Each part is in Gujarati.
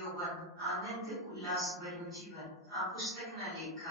યૌવન, આનંદ ઉલ્લાસ ભર્યું જીવન. આ પુસ્તકના લેખક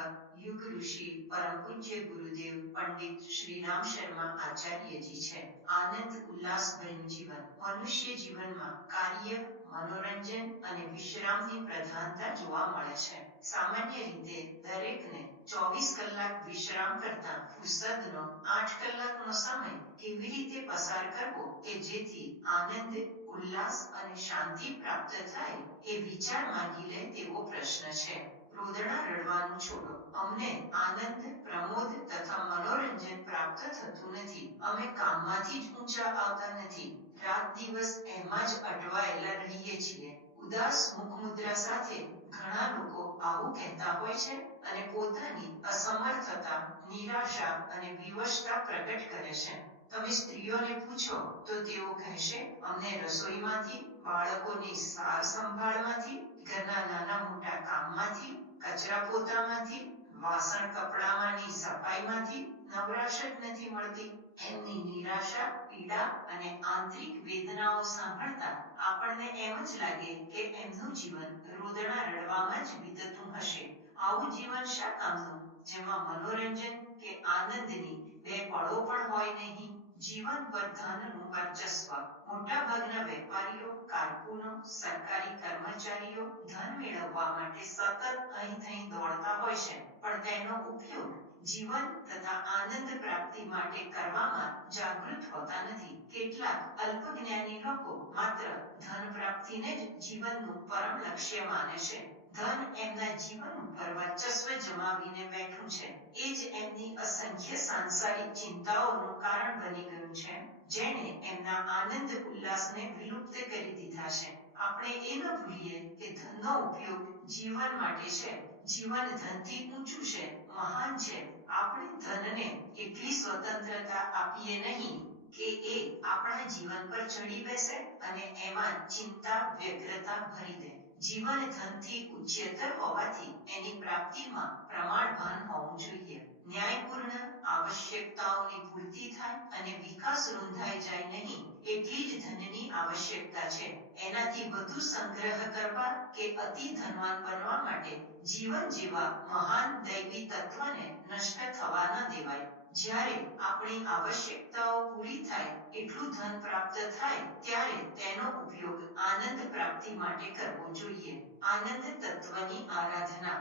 યુગ ઋષિ પરમ પૂજ્ય ગુરુદેવ પંડિત શ્રીરામ શર્મા આચાર્યજી છે. આનંદ ઉલ્લાસ ભર્યું જીવન. મનુષ્ય જીવનમાં કાર્ય, મનોરંજન અને વિશ્રામની પ્રધાનતા જોવા મળે છે. સામાન્ય રીતે દરેકને 24 કલાક વિશ્રામ કરતા ફુરસદનો 8 કલાકનો સમય કેવી રીતે પસાર કરવો કે જેથી આનંદ, ઉલ્લાસ અને શાંતિ પ્રાપ્ત થાય એ વિચાર માંગી લે તેવો પ્રશ્ન છે. રોદણા રડવાનું છોડો. અમને આનંદ, પ્રમોદ તથા મનોરંજન પ્રાપ્ત થતું નથી. અમે કામમાંથી જ ઊંચા આવતા નથી. રાત દિવસ એમાં જ અટવાયેલા રહીએ છીએ. ઉદાસ મુખમુદ્રા સાથે ઘણા લોકો આવું કહેતા હોય છે અને પોતાની અસમર્થતા, નિરાશા અને વિવશતા પ્રગટ કરે છે. તમે સ્ત્રીઓને પૂછો તો તેઓ કહેશે, અમને રસોઈમાંથી, બાળકોની સાર સંભાળમાંથી, ઘરના નાના મોટા કામમાંથી, કચરા પોતામાંથી, વાસણ કપડામાંની સફાઈમાંથી નવરાશ જ નથી મળતી. એમની નિરાશા, પીડા અને આંતરિક વેદનાઓ સાંભળતા આપણને એમ જ લાગે કે એમનું જીવન રોદણા રડવામાં જ વીતતું હશે. આવું જીવન શા કામનું, જેમાં મનોરંજન કે આનંદની બે પળો પણ હોય નહીં. જીવન પર ધનનું વર્ચસ્વ. મોટા ભાગના વેપારીઓ, કારકુનો, સરકારી કર્મચારીઓ ધન મેળવવા માટે સતત અહીં થહીં દોડતા હોય છે, પણ તેનો ઉપયોગ જીવન તથા આનંદ પ્રાપ્તિ માટે કરવામાં જાગૃત હોતા નથી. કેટલાક અલ્પજ્ઞાની લોકો માત્ર ધન પ્રાપ્તિને જ જીવનનું પરમ લક્ષ્ય માને છે. ધન એમના જીવન ઉપર વર્ચસ્વ જમાવીને બેઠું છે. એ જ એમની અસંખ્ય સાંસારિક ચિંતાઓનું કારણ બની ગયું છે, જેણે એમના આનંદ ઉલ્લાસને વિલુપ્ત કરી દીધા છે. આપણે એ ન ભૂલીએ કે ધનનો ઉપયોગ જીવન માટે છે. જીવન ધનથી ઊંચું છે, મહાન છે. આપણે ધનને એટલી સ્વતંત્રતા આપીએ નહીં કે એ આપણા જીવન પર ચડી બેસે અને એમાં ચિંતા, વ્યગ્રતા ભરી દે. જીવન ધનથી ઉચ્ચતર હોવાથી એની પ્રાપ્તિમાં પ્રમાણભાન હોવું જોઈએ. ન્યાયપૂર્ણ આવશ્યકતાઓની પૂર્તિ થાય અને વિકાસ રૂંધાઈ જાય નહીં, એટલી જ ધનની આવશ્યકતા છે. એનાથી વધુ સંગ્રહ કરવા કે અતિ ધનવાન બનવા માટે જીવન જેવા મહાન દૈવી તત્વને નષ્ટ થવા ન દેવાય. જ્યારે આપણી આવશ્યકતાઓ પૂરી થાય, એટલું ધન પ્રાપ્ત થાય, ત્યારે તેનો ઉપયોગ આનંદ પ્રાપ્તિ માટે કરવો જોઈએ. આનંદ તત્વની આરાધના.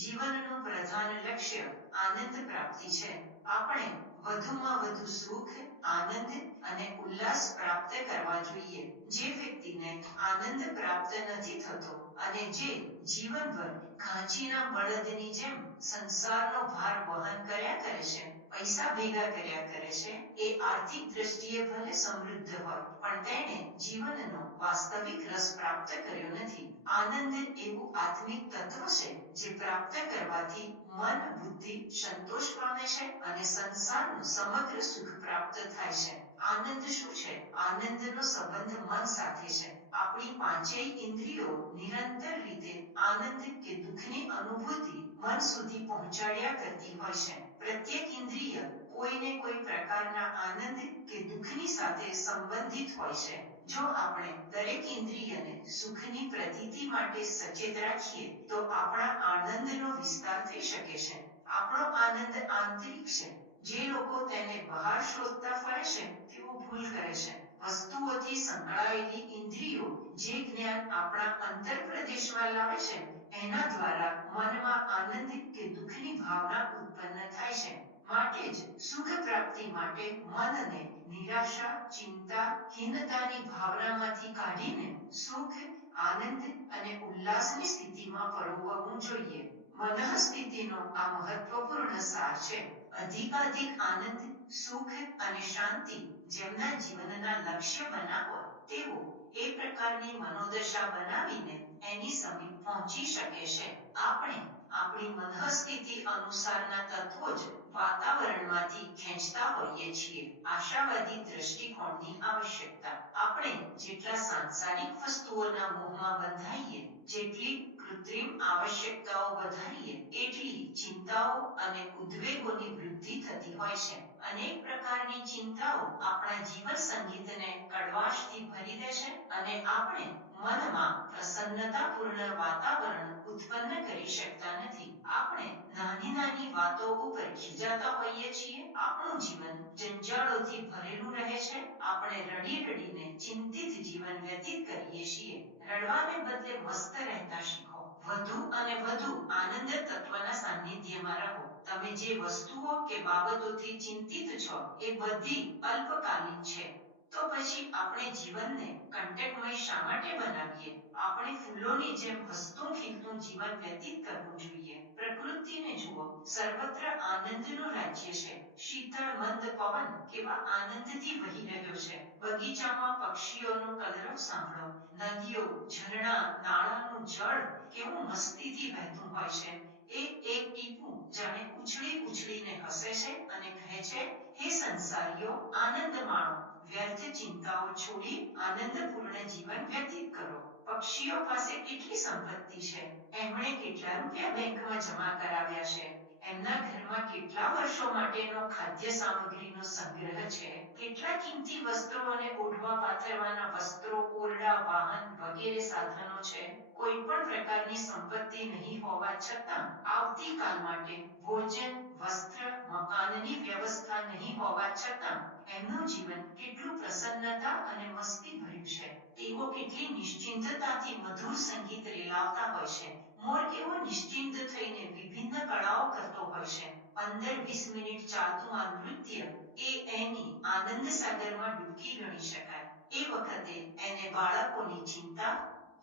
જીવનનું પ્રધાન લક્ષ્ય આનંદ પ્રાપ્તિ છે. આપણે વધુમાં વધુ સુખ, આનંદ અને ઉલ્લાસ પ્રાપ્ત કરવા જોઈએ. જે વ્યક્તિને આનંદ પ્રાપ્ત નથી થતો અને જે જીવનભર ઘાંચીના બળદની જેમ સંસારનો ભાર વહન કર્યા કરે છે, પૈસા ભેગા કર્યા કરે છે, એ આર્થિક દ્રષ્ટિએ ભલે સમૃદ્ધ હોય, પણ તેણે જીવનનો વાસ્તવિક રસ પ્રાપ્ત કર્યો નથી. આનંદ એવું આત્મિક તત્વ છે જે પ્રાપ્ત કરવાથી મન, બુદ્ધિ સંતોષ પામે છે અને સંસારનું સમગ્ર સુખ પ્રાપ્ત થાય છે. આનંદ શું છે? આનંદનો સંબંધ મન સાથે છે. આપણી પાંચેય ઇન્દ્રિયો નિરંતર રીતે આનંદ કે દુઃખની અનુભૂતિ મન સુધી પહોંચાડ્યા કરતી હોય છે. પ્રત્યેક ઇન્દ્રિય કોઈને કોઈ પ્રકારના આનંદ કે દુઃખની સાથે સંબંધિત હોય છે. જો આપણે દરેક ઇન્દ્રિયને સુખની પ્રતીતિ માટે સચેત રાખીએ તો આપણા આનંદનો વિસ્તાર થઈ શકે છે. આપણો આનંદ આંતરિક છે. જે લોકો તેને બહાર શોધતા ફરે છે તેઓ ભૂલ કરે છે. વસ્તુઓથી સંકળાયેલી ઇન્દ્રિયો જે જ્ઞાન આપણા અંતરપ્રદેશમાં લાવે છે, એના દ્વારા મનમાં આનંદ કે દુઃખની ભાવના ઉત્પન્ન થાય છે. માટે જ સુખ પ્રાપ્તિ માટે મનને નિરાશા, ચિંતા, હીનતાની ભાવનામાંથી કાઢીને સુખ, આનંદ અને ઉલ્લાસની સ્થિતિમાં પરોવવું જોઈએ. મનઃસ્થિતિનો આ મહત્વપૂર્ણ સાર છે. અધિકાધિક આનંદ, સુખ અને શાંતિ જેમના જીવનના લક્ષ્ય બના હોય, તેઓ એ પ્રકારની મનોદશા બનાવીને એની સમીપ પહોંચી શકે છે. આપણે આપણી મનઃસ્થિતિ અનુસારના તત્વો જ વાતાવરણમાંથી ખેંચતા હોઈએ છીએ. આશાવાદી દ્રષ્ટિકોણની આવશ્યકતા. આપણે જેટલા સાંસારિક વસ્તુઓના મોહમાં બંધાઈએ, જેટલી કૃત્રિમ આવશ્યકતાઓ વધારીએ, એટલી ચિંતાઓ અને ઉદ્વેગોની વૃદ્ધિ થતી હોય છે. અનેક પ્રકારની ચિંતાઓ આપણા જીવન સંગીતને કડવાશથી ભરી દે છે અને આપણે મનમાં પ્રસન્નતાપૂર્ણ વાતાવરણ ઉત્પન્ન કરી શકતા નથી. આપણે નાની નાની વાતો ઉપર ખીજાતા હોઈએ છીએ. આપણું જીવન જંજાળોથી ભરેલું રહે છે. આપણે રડી રડીને ચિંતિત જીવન વ્યતીત કરીએ છીએ. રડવાને બદલે મસ્ત રહેતા શીખો. વધુ અને વધુ આનંદ તત્વના સાનિધ્યમાં રહો. તમે જે વસ્તુઓ કે બાબતોથી ચિંતિત છો એ બધી અલ્પકાલીન છે. તો પછી આપણે જીવનને કંટકમય શા માટે બનાવીએ? આપણે ફૂલોની જેમ હસતું ખીલતું જીવન વ્યતીત કરવું જોઈએ. પ્રકૃતિને જુઓ, સર્વત્ર આનંદનું રાજ્ય છે. શીતળ મંદ પવન કેવા આનંદથી વહી રહ્યો છે. બગીચામાં પક્ષીઓનો કલરવ સાંભળો. નદીઓ, ઝરણા, નાળાનું જળ કેવું મસ્તીથી વહેતું હોય છે. એ એક ટીપું જાણે ઉછળી ઉછળીને હસે છે અને કહે છે, હે સંસારીઓ, આનંદ માણો. વ્યર્થ ચિંતાઓ છોડી આનંદપૂર્ણ જીવન વ્યતીત કરો. પક્ષીઓ પાસે કેટલી સંપત્તિ છે. એમણે કેટલા રૂપિયા બેંકમાં જમા કરાવ્યા છે. એમના ઘરમાં કેટલા વર્ષો માટેનો ખાદ્ય સામગ્રીનો સંગ્રહ છે. કેટલા કિંમતી વસ્ત્રો અને ઓઢવા પાથરવાના વસ્ત્રો, ઓરડા, વાહન વગેરે સાધનો છે. કોઈ પણ પ્રકારની સંપત્તિ નહીં હોવા છતાં આવતીકાલ માટે ભોજન, વસ્ત્ર, મકાનની વ્યવસ્થા નહીં હોવા છતાં એમનું જીવન કેટલું પ્રસન્નતા અને મસ્તી ભર્યું છે. તેઓ કેટલી નિશ્ચિંતતાથી મધુર સંગીત રેલાવતા હોય છે. મોર કેવો નિશ્ચિંત થઈને વિભિન્ન કળાઓ કરતો હોય છે. 15-20 મિનિટ ચાલતું આ નૃત્ય એ એની આનંદ સાગરમાં ડૂબકી ગણી શકાય. એ વખતે એને બાળકોની ચિંતા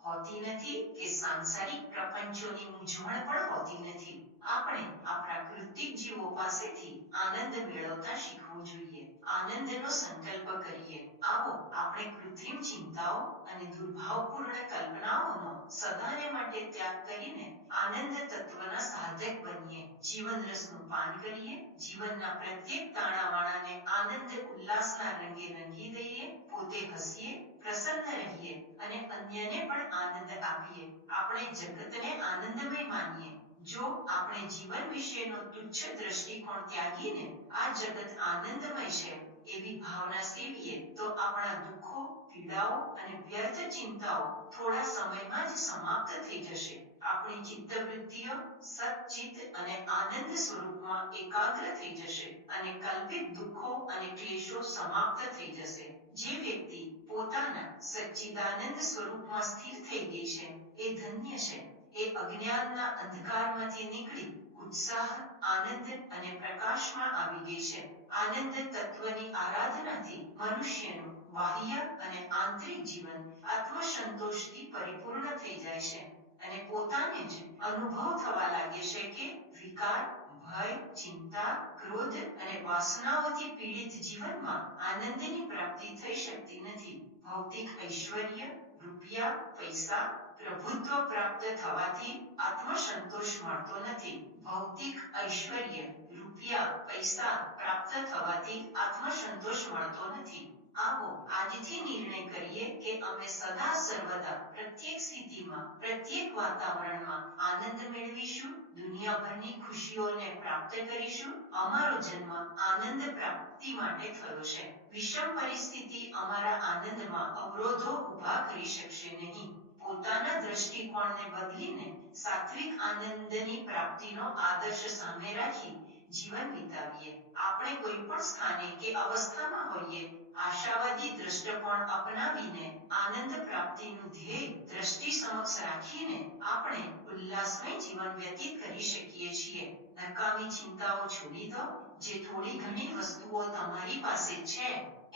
હોતી નથી કે સાંસારિક પ્રપંચોની મૂંઝવણ પણ હોતી નથી. આપણે આ પ્રાકૃતિક જીવો પાસેથી આનંદ મેળવતા શીખવું જોઈએ. આનંદનો સંકલ્પ કરીએ. આવો આપણે કૃત્રિમ ચિંતાઓ અને દુર્ભાવપૂર્ણ કલ્પનાઓનો સદાને માટે ત્યાગ કરીને આનંદ તત્વના સાધક બનીએ. જીવન રસનું પાન કરીએ. જીવનના પ્રત્યેક તાણાવાણાને આનંદ ઉલ્લાસના રંગે રંગી દઈએ. પોતે હસીએ, પ્રસન્ન રહીએ અને અન્યને પણ આનંદ આપીએ. આપણે જગતને આનંદમય માનીએ. જો આપણે જીવન વિશેનો તુચ્છ દ્રષ્ટિકોણ ત્યાગીને આ જગત આનંદમય છે એવી ભાવના સેવીએ તો આપણા દુઃખો, પીડાઓ અને વ્યર્થ ચિંતાઓ થોડા સમયમાં જ સમાપ્ત થઈ જશે. આપણી ચિત્તવૃત્તિઓ સચ્ચિત અને આનંદ સ્વરૂપમાં એકાગ્ર થઈ જશે અને કલ્પિત દુઃખો અને ક્લેશો સમાપ્ત થઈ જશે. જે વ્યક્તિ પોતાના સચ્ચિદાનંદ સ્વરૂપમાં સ્થિર થઈ ગઈ છે એ ધન્ય છે. એ અજ્ઞાનના અંધકારમાંથી નીકળી ઉત્સાહ, આનંદ અને પ્રકાશમાં આવી ગઈ છે. આનંદ તત્વની આરાધનાથી મનુષ્યનું બાહ્ય અને આંતરિક જીવન આત્મસંતોષથી પરિપૂર્ણ થઈ જાય છે અને પોતાને જ અનુભવ થવા લાગે છે કે વિકાર, ભય, ચિંતા, ક્રોધ અને વાસનાઓથી પીડિત જીવનમાં આનંદની પ્રાપ્તિ થઈ શકતી નથી. ભૌતિક ઐશ્વર્ય, રૂપિયા, પૈસા, પ્રભુત્વ પ્રાપ્ત થવાથી આત્મસંતોષ મળતો નથી. ભૌતિક ઐશ્વર્ય, રૂપિયા, પૈસા પ્રાપ્ત થવાથી આત્મસંતોષ મળતો નથી. આવો આજથી નિર્ણય કરીએ કે અમે સદા સર્વદા પ્રત્યેક સ્થિતિમાં, પ્રત્યેક વાતાવરણમાં આનંદ મેળવીશું. દુનિયાભરની ખુશીઓને પ્રાપ્ત કરીશું. અમારો જન્મ આનંદ પ્રાપ્તિ માટે થયો છે. વિષમ પરિસ્થિતિ અમારા આનંદમાં અવરોધો ઊભા કરી શકશે નહીં. પોતાના દ્રષ્ટિકોણને બદલીને સાત્વિક આનંદની પ્રાપ્તિનો આદર્શ સામે રાખી જીવન વિતાવીએ. આપણે કોઈ પણ સ્થાને કે અવસ્થામાં હોઈએ, આશાવાદી દ્રષ્ટિકોણ અપનાવીને આનંદ પ્રાપ્તિનું ધ્યેય દ્રષ્ટિ સમક્ષ રાખીને આપણે ઉલ્લાસમય જીવન વ્યતીત કરી શકીએ છીએ. નકામી ચિંતાઓ છોડી દો. જે થોડી ઘણી વસ્તુઓ તમારી પાસે છે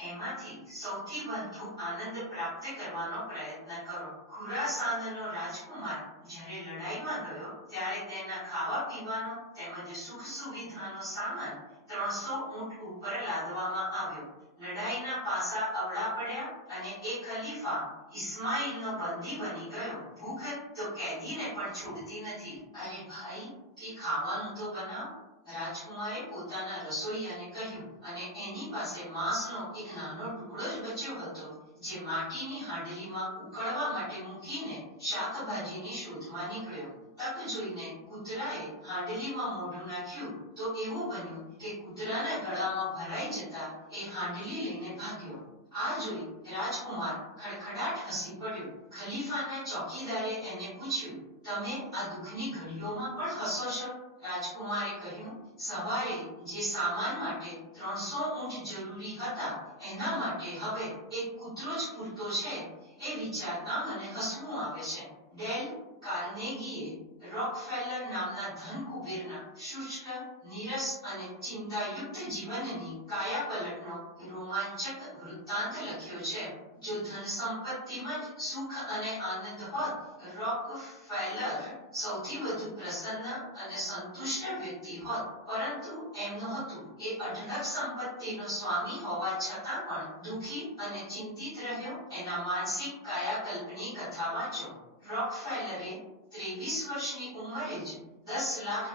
એમાંથી સૌથી વધુ આનંદ પ્રાપ્ત કરવાનો પ્રયત્ન કરો. ખુરાસાનનો રાજકુમાર જ્યારે લડાઈમાં ગયો ત્યારે તેના ખાવા પીવાનો તેમજ સુખ સુવિધાનો સામાન 300 ઊંટ ઉપર લાદવામાં આવ્યો. લડાઈના પાસા અવળા પડ્યા અને એ ખલીફા ઇસ્માઇલનો બંદી બની ગયો. ભૂખ તો કેદીને પણ છોડતી નથી. અરે ભાઈ, કે ખાવાનું તો બનાવ. રાજકુમારે પોતાના રસોઈયાને કહ્યું અને એની પાસે માંસનો એક નાનો ટુકડો જ બચ્યો હતો જે માટીની હાંડલીમાં ઉકળવા માટે મૂકીને શાકભાજીની શોધમાં નીકળ્યો. તક જોઈને કૂતરાએ હાંડલીમાં મોઢું નાખ્યું તો એવું બન્યું કે કૂતરાના ગળામાં ભરાઈ જતા એ હાંડલી લઈને ભાગ્યો. આ જોઈ રાજકુમાર ખડખડાટ હસી પડ્યો. ખલીફાના ચોકીદારે એને પૂછ્યું, તમે આ દુઃખની ઘડીઓમાં પણ હસો છો? રાજકુમારે કહ્યું, સવારે જે સામાન માટે 300 ઊંટ જરૂરી હતા, એના માટે હવે એક કૂતરો જ પૂરતો છે, એ વિચારતા મને હસવું આવે છે. ડેલ કાર્નેગીએ રોકફેલર નામના ધનકુબેરના શુષ્ક, નીરસ અને ચિંતાયુક્ત જીવનની કાયાપલટનો રોમાંચક વૃત્તાંત લખ્યો છે. જો ધન સંપત્તિમાં જ સુખ અને આનંદ હોત, રોકફેલર સૌથી વધુ પ્રસન્ન અને સંતુષ્ટ વ્યક્તિ હોત. પરંતુ એમ નહોતું. એ અઢળક સંપત્તિનો સ્વામી હોવા છતાં પણ દુઃખી અને ચિંતિત રહ્યો. એના માનસિક કાયાકલ્પની કથા વાંચો. રોકફેલરે 23 વર્ષની ઉંમરે જ $10 લાખ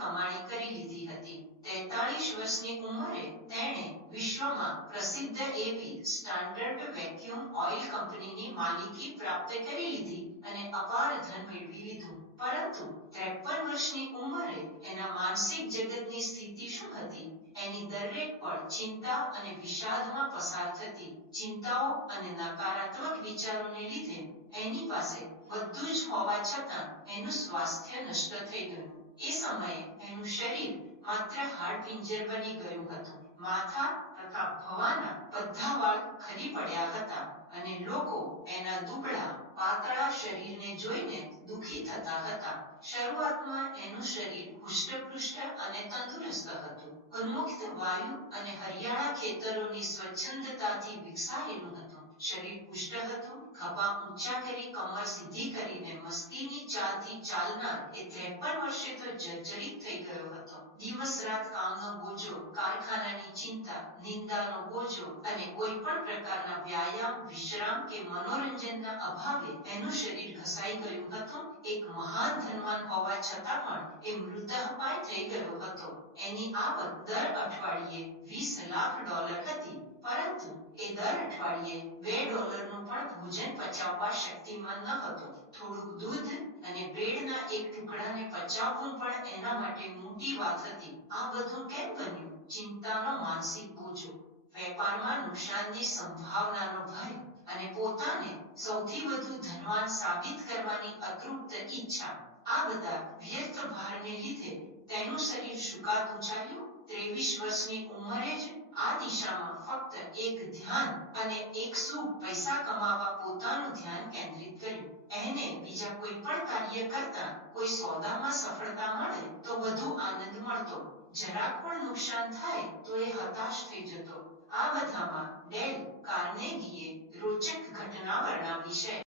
કમાણી કરી લીધી હતી. 43 વર્ષની ઉંમરે તેણે વિશ્વમાં પ્રસિદ્ધ એવી સ્ટાન્ડર્ડ વેક્યુમ ઓઇલ કંપનીની માલિકી પ્રાપ્ત કરી લીધી અને અપાર ધન મેળવી લીધું. પરંતુ 53 વર્ષની ઉંમરે એના માનસિક જગતની સ્થિતિ શું હતી? એની દરેક પળ ચિંતા અને વિષાદમાં પસાર થતી. ચિંતાઓ અને નકારાત્મક વિચારોને લીધે એની પાસે બધું જ હોવા છતાં એનું સ્વાસ્થ્ય નષ્ટ થઈ ગયું. એ સમયે એનું શરીર માત્ર હાડપિંજર બની ગયું હતું. માથા તથા ભવાના બધા વાળ ખરી પડ્યા હતા અને લોકો એના દુબળા, પાતળા શરીરને જોઈને દુઃખી થતા હતા. શરૂઆતમાં એનું શરીર હુષ્ટપૃષ્ટ અને તંદુરસ્ત હતું. ઉન્મુક્ત વાયુ અને હરિયાળા ખેતરોની સ્વચ્છંદતાથી વિકસાયેલું હતું. શરીર પુષ્ટ હતું. ખભા ઊંચા કરી કમર સીધી કરીને મસ્તીની ચાલથી ચાલનાર એ 53 વર્ષે તો જર્જરિત થઈ ગયો હતો. દિવસ રાત કામનો બોજો, કારખાનાની ચિંતા, નિંદાનો બોજો અને કોઈ પણ પ્રકારના વ્યાયામ, વિશ્રામ કે મનોરંજનના અભાવે એનું શરીર ઘસાઈ ગયું હતું. એક મહાન ધનવાન હોવા છતાં પણ એ મૃતઃપાય થઈ ગયો હતો. એની આવક દર અઠવાડિયે $20 લાખ હતી. પરંતુ એ દર અઠવાડિયે $2નું પણ ભોજન પચાવવા શક્તિમાન ન હતો. થોડુંક દૂધ અને બ્રેડના એક ટુકડાને પચાવવું પણ એના માટે મોટી વાત હતી. આ બધું કેમ બન્યું? ચિંતાનો માનસિક બોજો, વેપારમાં નુકસાનની સંભાવનાનો ભય અને પોતાને સૌથી વધુ ધનવાન સાબિત કરવાની અતૃપ્ત ઈચ્છા. આ બધા વ્યર્થ ભારને લીધે તેનું શરીર શુકાતું ચાલ્યું. 23 વર્ષની ઉંમરે જ આ દિશામાં ફક્ત એક ધ્યાન અને એક શું પૈસા કમાવા પોતાનું ધ્યાન કેન્દ્રિત કર્યું. એને બીજા કોઈ પણ કાર્ય કરતા કોઈ સોદામાં સફળતા મળે તો વધુ આનંદ મળતો. જરાક પણ નુકસાન થાય તો એ હતાશ થઈ જતો. આ બધામાં ડેલ કાર્નેગીએ રોચક ઘટના વર્ણવી છે.